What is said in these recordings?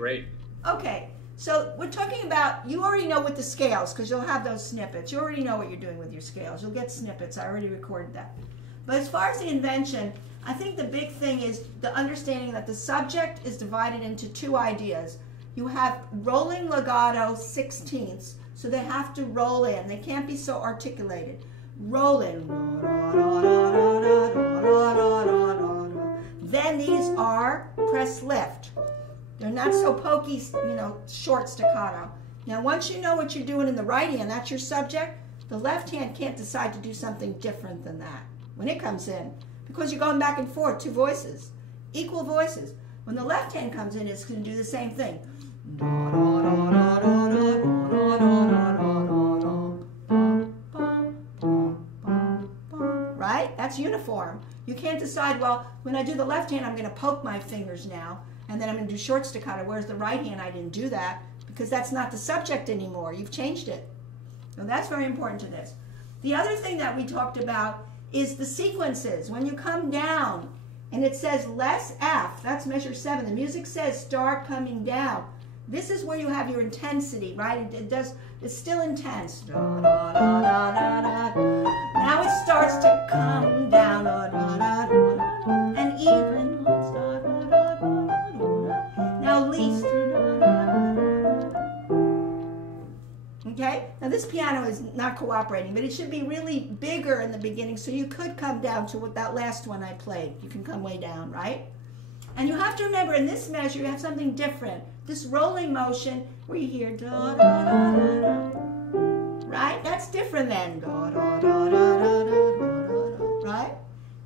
great. Okay, so we're talking about, you already know with the scales, because you'll have those snippets. You already know what you're doing with your scales. You'll get snippets. I already recorded that. But as far as the invention, I think the big thing is the understanding that the subject is divided into two ideas. You have rolling legato sixteenths, so they have to roll in. They can't be so articulated. Roll in. Then these are press lift. They're not so pokey, short staccato. Now, once you know what you're doing in the right hand, that's your subject, the left hand can't decide to do something different than that when it comes in, because you're going back and forth, two voices, equal voices. When the left hand comes in, it's going to do the same thing. Right? That's uniform. You can't decide, well, when I do the left hand, I'm going to poke my fingers now, and then I'm going to do short staccato, whereas the right hand, I didn't do that, because that's not the subject anymore. You've changed it. So that's very important to this. The other thing that we talked about is the sequences. When you come down, and it says less F, that's measure 7. The music says start coming down. This is where you have your intensity, right? It's still intense. Now it starts to come down, and even. Now least. Okay? Now this piano is not cooperating, but it should be really bigger in the beginning, so you could come down to what that last one I played. You can come way down, right? And you have to remember, in this measure, you have something different. This rolling motion, where you hear da da da da da, right? That's different than da da da da da da, right?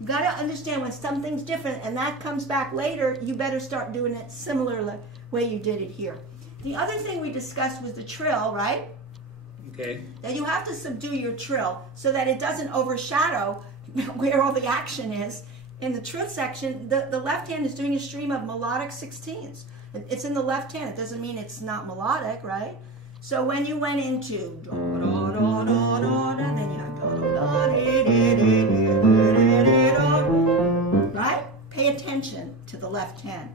You got to understand when something's different, and that comes back later, you better start doing it similar way you did it here. The other thing we discussed was the trill, right? Okay. That you have to subdue your trill so that it doesn't overshadow where all the action is. In the trill section, the left hand is doing a stream of melodic sixteenths. It's in the left hand. It doesn't mean it's not melodic, right? So when you went into da da da da da, then you have da da da, right? Pay attention to the left hand.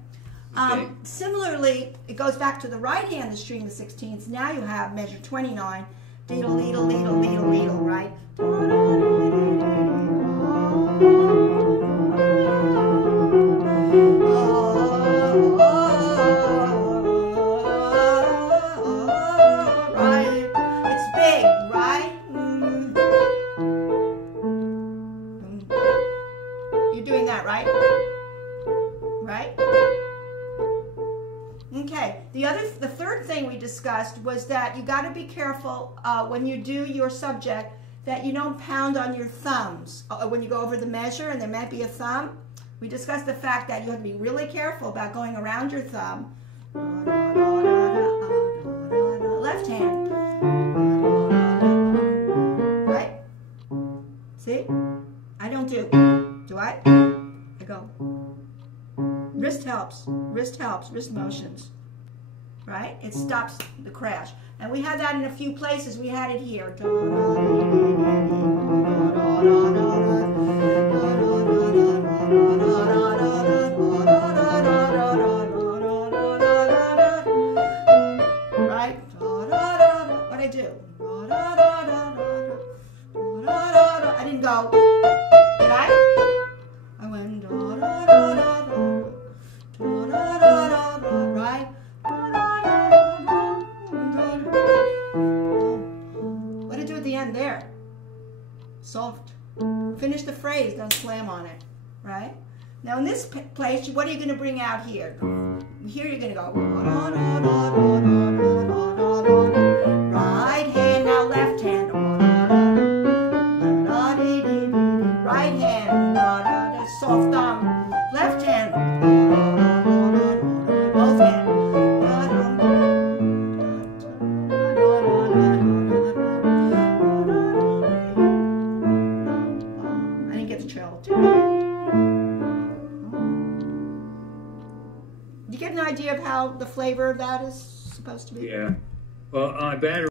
Okay. Similarly, it goes back to the right hand, the stream of sixteenths. Now you have measure 29, diddle, leedle, leedle, leedle, leedle, right? Right? It's big, right? You're doing that, right? Right? Okay, the third thing we discussed was that you got to be careful when you do your subject that you don't pound on your thumbs when you go over the measure, and there might be a thumb. We discussed the fact that you have to be really careful about going around your thumb. Left hand. Right? See? I don't do I? I go. Wrist helps, wrist motions, right? It stops the crash. And we had that in a few places. We had it here. Right? What'd I do? I didn't go. Did I? I went right? What did I do at the end there? Soft. Finish the phrase, don't slam on it, right? Now in this place, what are you going to bring out here? Here you're going to go. Right hand, now left hand. Right hand, soft thumb. Left hand. Both hands. I didn't get the trill. Do you get an idea of how the flavor of that is supposed to be? Yeah. Well, I better